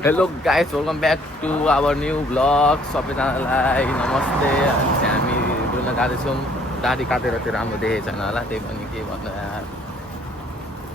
Hello guys, welcome back to our new blog. सबैजनालाई नमस्ते। अनि चाहिँ हामी डुल्न जाँदैछौँ। दाढी काटेर त्यो राम्रो देखेको छैन होला, त्यही पनि के भन्नु यार।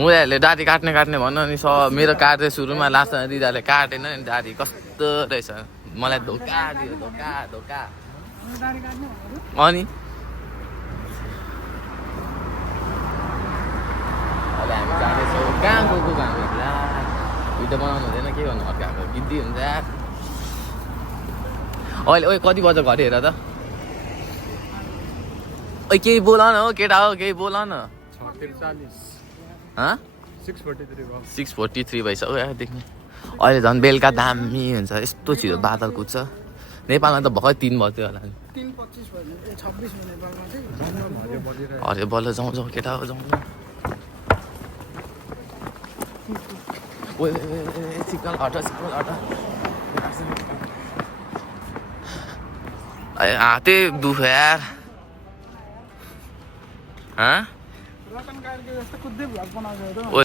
मुजाहरूले दाढी काट्ने भन्नु अनि मेरो काट्दै सुरुमा लास्टमा दिदाले काटेन नि दाढी। कस्तो रहेछ, मलाई धोका दियो, धोका। अनि अहिले हामी जाँदैछौँ। कहाँ गएको हामीलाई भिडियो बनाउनु हुँदैन, के गर्नु अर्काको गिद्दी हुन्छ यार। अहिले ओइ कति बज्यो घरि हेर त। ओइ केही बोल न हो केटा, हो केही बोल न। 6:43 भइसक्यो यार देख्ने। अहिले झन् बेलुका दामी हुन्छ, यस्तो छिटो बादल कुद्छ। नेपालमा त भर्खर 3 बज्यो होला नि। 3:25 बज्यो, 26 नेपालमा चाहिँ। अरे बल्ल जाउँ केटा, हो जाउँ। ओए सिग्नल हट। हाते दुख यार। हाँ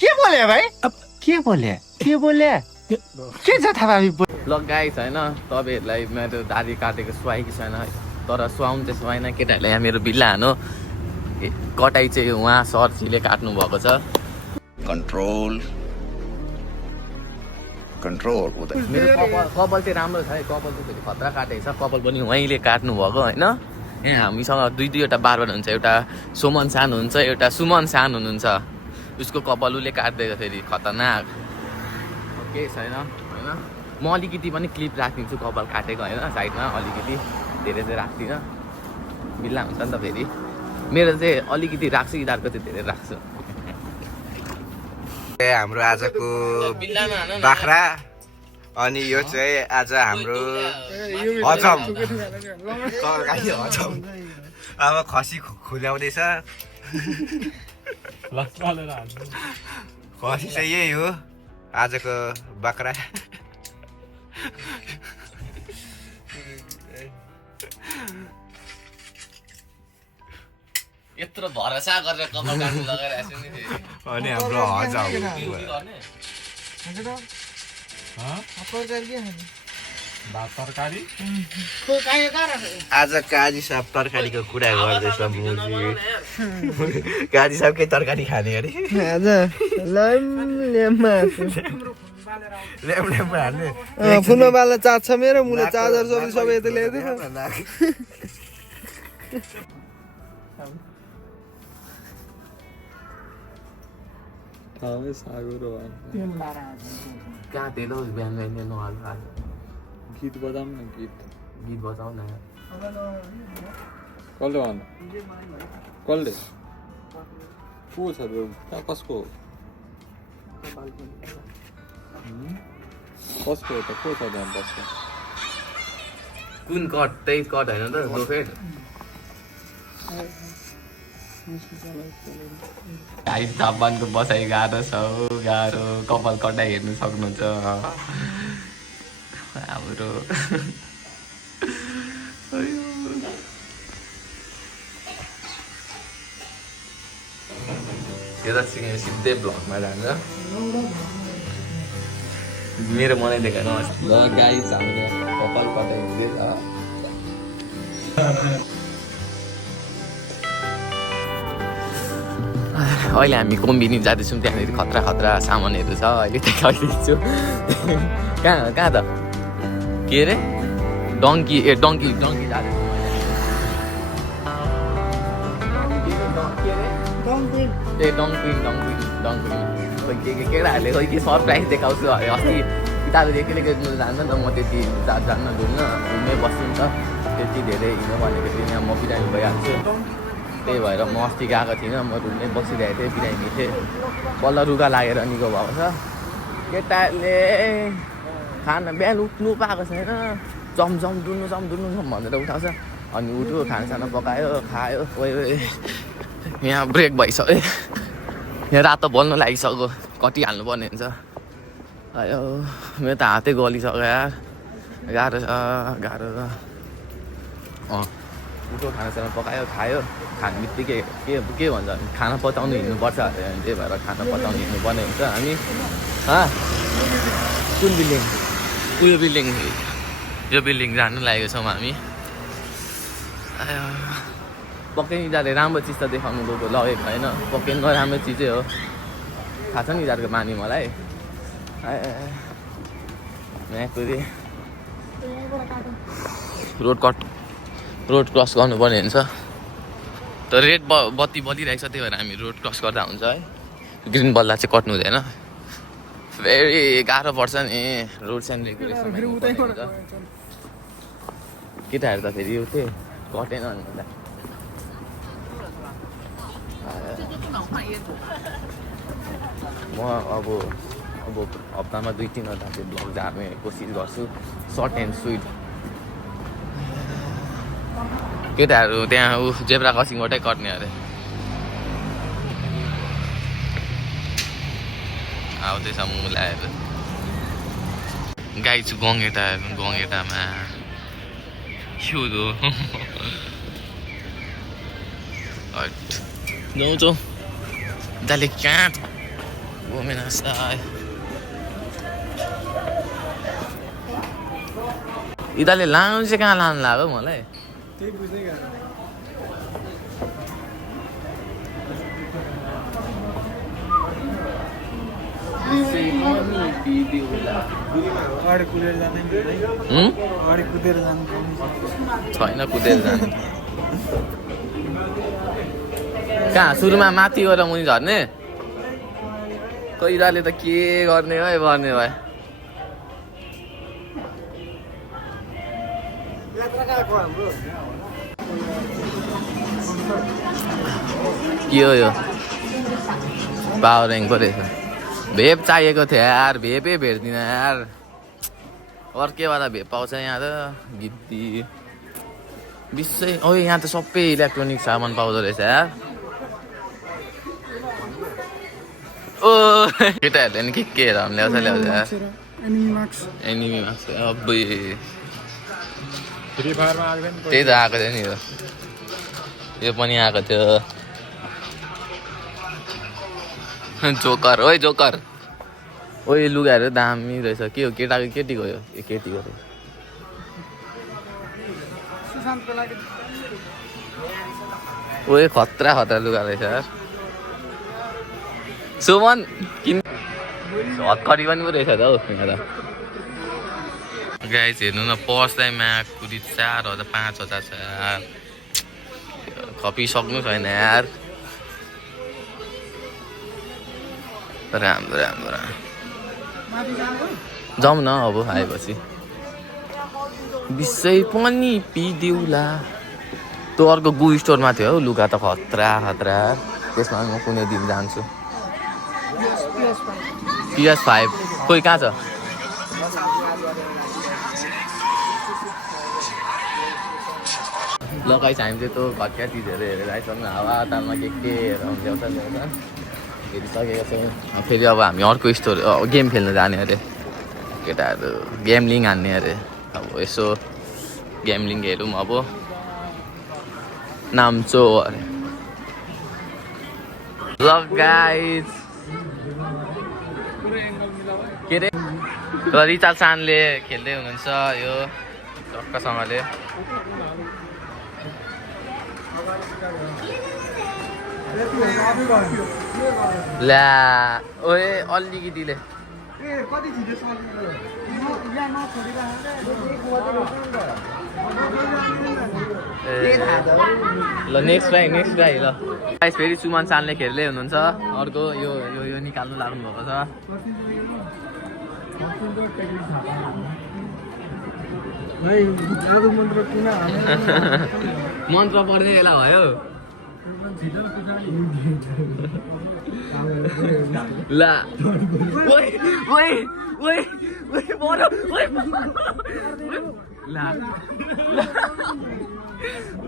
के बोले भाइ? अब के बोले के छ थाहा भाइ? ल गाइस होइन, तपाईँहरूलाई मेरो दाढी काटेको सुहाइ कि छैन, तर सुहाउनु चाहिँ सुहाएन। केटाहरूलाई यहाँ मेरो बिल्ला हानो कटाइ चाहिँ उहाँ सरजीले काट्नु भएको छ। कन्ट्रोल मेरो कपाल चाहिँ राम्रो छ है। कपाल चाहिँ फेरि खतरा काटेको छ। कपाल पनि उहाँले काट्नु भएको होइन। यहाँ हामीसँग दुईवटा बार्बर हुन्छ, एउटा सुमन सान हुन्छ, एउटा सुमन सान हुनुहुन्छ। उसको कपाल उसले काटिदिएको फेरि खतरनाक केही छैन होइन। म अलिकति पनि क्लिप राखिदिन्छु कपाल काटेको होइन, साइडमा अलिकति, धेरै चाहिँ राख्दिनँ। बिल्ला हुन्छ नि त फेरि। मेरो चाहिँ अलिकति राख्छु, यिनीहरूको चाहिँ धेरै राख्छु। हाम्रो आजको बाख्रा अनि यो चाहिँ आज हाम्रो हजम। अब खसी खुल्याउँदैछ। खसी चाहिँ यही हो आजको बाख्रा। यत्रो भरोसा गरेर कपाल काट्नु लगाइरहेको छु नि। अनि हाम्रो हजम आज काजी साहब तरकारीको कुरा गर्दैछ। काजी साहब के तरकारी खाने अरे आज फुलमा बाल्न चार्ज छ मेरो। मुले चार्जर सबै यता ल्याइदिन्छ। कहाँ तेल बिहान नहाल्नु। गीत बजाऊ न, गीत बजाऊ न। कसले भन्नु? कसले को छ त्यो? कसको हो त? को छ त्यहाँ बस्छ? कुन कट? त्यही कट होइन त दोफेर। गाइस तापमानको बसाइ गाह्रो छ, गाह्रो। कपाल कटाइ हेर्नु सक्नुहुन्छ हाम्रो। यो त सिधै ब्लगमा जान्छ। मेरो मनै देखाएन। ल गाइस हामीले कपाल कटाइ हुँदैछ। अहिले हामी कोम्बिनी जाँदैछौँ। त्यहाँनिर खतरा सामानहरू छ। अहिले देखाइदिन्छु। कहाँ त के अरे डङ्की जाँदैछौँ। ए डङ्क्विन खोइ के केटाहरूले खोइ के सरप्राइज देखाउँछु अरे। अस्ति किताबहरू एकै जान्छ नि त, म त्यति जान्न घुम्न, घुम्नै बस्छु नि त। त्यति धेरै हिँड्नु भनेको थिएँ, यहाँ म बिरामी भइहाल्छु। त्यही भएर म अस्ति गएको थिइनँ, म रुममै बसिरहेको थिएँ, बिरामी थिएँ। बल्ल रुगा लागेर निको भएको छ। केटाहरूले खाना बिहान उठ्नु पाएको छैन। जम डुल्नु भनेर उठाउँछ। अनि उठ्यो, खानासाना पकायो, खायो। ओइ यहाँ ब्रेक भइसक्यो। यहाँ रातो बोल्नु लागिसक्यो, कटिहाल्नुपर्ने हुन्छ। आयो मेरो त हातै गलिसक्यो यार। गाह्रो छ। उठ्यो, खानासाना पकायो, खायो। खाने बित्तिकै के भन्छ, खाना पचाउनु हिँड्नुपर्छ अरे। अनि त्यही भएर खाना पचाउनु हिँड्नुपर्ने हुन्छ हामी। कुन बिल्डिङ? उयो बिल्डिङ जानु लागेको छौँ हामी पक्कै यिनीहरूले राम्रो चिज त देखाउनु गएको लगेको होइन पक्कै नराम्रो चिजै हो थाहा छ नि यिनीहरूको बानी मलाई रोड क्रस गर्नुपर्ने हुन्छ तर रेड बत्ती बलिरहेको छ त्यही भएर हामी रोड क्रस गर्दा हुन्छ है ग्रिन बल्ला चाहिँ कट्नु हुँदैन फेरि गाह्रो पर्छ नि रोड साइड रेगुलेसन केटाहरू त फेरि उतै कटेन भन्दा म अब हप्तामा 2-3 वटा चाहिँ ब्लग जाने कोसिस गर्छु सर्ट एन्ड स्विट केटाहरू त्यहाँ जेब्रा क्रसिङबाटै कट्ने अरे आउँदैछ मुलाएर गाई छु गङ्गेटामा हिउँदो जाउँ दाले कहाँ घुमेन यिनीहरूले लानु चाहिँ कहाँ लानु लाग्यो मलाई त्यही बुझ्दै गाह्रो अगाडि कुदेर जाने अगाडि कुदेर जानु छैन कुदेर जाने कहाँ सुरुमा माथि गएर मुनि झर्ने कोइराले त के गर्ने है गर्ने भयो के हो यो पावर ऱ्याङ्क पो रहेछ भेप चाहिएको थियो यार भेपै भेट्दिन यार अर्कैबाट भेप पाउँछ यहाँ त गिद्दी विशै यहाँ त सबै इलेक्ट्रोनिक सामान पाउँदो रहेछ यार ओ केटाहरूले नि के ल्याउँछ यार एनिमी मार्क्स अबै त्यही त आएको थियो नि यो पनि आएको थियो जोकर ओइ जोकर ओइ लुगाहरू दामी रहेछ के हो केटीको यो केटीको ओइ खतरा लुगा रहेछ यार सुमन किन हतकडी पनि पो रहेछ त हौ यहाँ त गाइस हेर्नु न पर्सलाई म्याक कुदी 4,000 5,000 छ यार खपिसक्नु छैन यार राम्रो जाउँ न अब आएपछि विषय पनि पिदिउला त्यो अर्को गु स्टोरमा थियो हौ लुगा त खतरा त्यसमा म कुनै दिन जान्छु PS5 कोही कहाँ छ ल गाइस हामी चाहिँ त्यो घटिया चिजहरू हेरेर आइसक्नु हावा तालमा के ल्याउँछ हेरिसकेको छौँ फेरि अब हामी अर्को स्टोर गेम खेल्न जाने अरे केटाहरू गेमलिङ हान्ने अरे अब यसो गेमलिङ हेरौँ अब नाम्चो अरे ल गाइस के अरे रिचाल सानले खेल्दै हुनुहुन्छ यो टक्कसँगले ला ओए अलिकतिले ल नेक्स्ट ट्राई ल गाइस फेरि सुमन सानले खेल्दै हुनुहुन्छ अर्को यो निकाल्नु लाग्नु भएको छ मन्त्र पढ्ने बेला भयो ला ला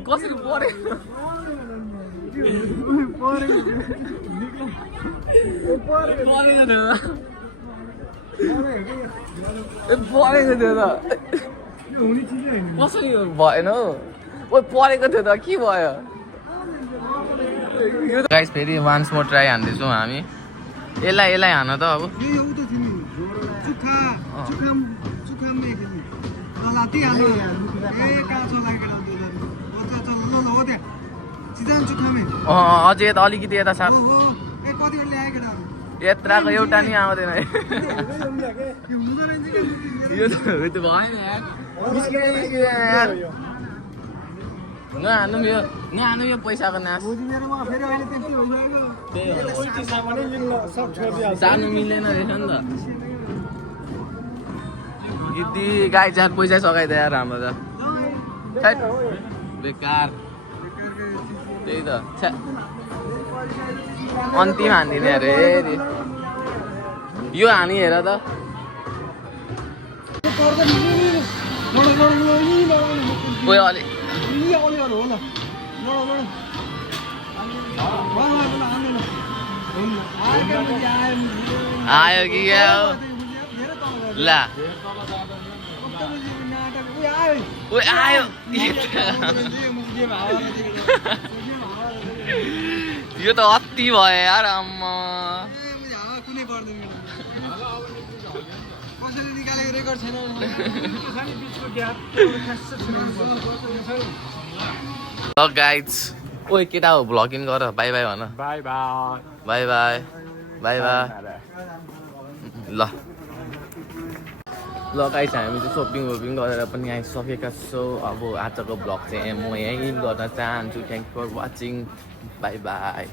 कसरी पढेको थियो त कसरी भएन हौ पढेको थियो त के भयो गाइस फेरि वान्स मोर ट्राई हान्दैछौँ हामी यसलाई हान त अब नहीं खेल्ने ल लाती हाल्नु ए कहाँ छ लागेर ल हो त्यहाँ सिधा चुक्नामे अझै यता अलिकति यता सार हो ए कति बेला ल्याए केटाहरु यत्राको एउटा नि आउँदैन यो हुँदो रहेछ के यो त भएन यार निस्किँदैन नहानु यो पैसाको नाश भोलि मेरोमा फेरि अहिले त्यस्तै भइसक्यो जानु मिलेन रहेछ नि त यदि गाई चार पैसा सघाइदियो यार हाम्रो त छैट बेकार त्यही त छ्या अन्तिम हानिदिने अरे यो हानी हेर त ओए अलिक आयो कि क्या हो ला ओए आयो यो त अति भयो यार आम्मा ल गाइज ओए केटा हो भ्लगिङ गर बाई बाई भन by by by by by by ल ल गाइज हामी चाहिँ सपिङ वपिङ गरेर पनि आइसकेका छौँ अब आजको भ्लग चाहिँ म यहीँ गर्न चाहन्छु thank for watching bye by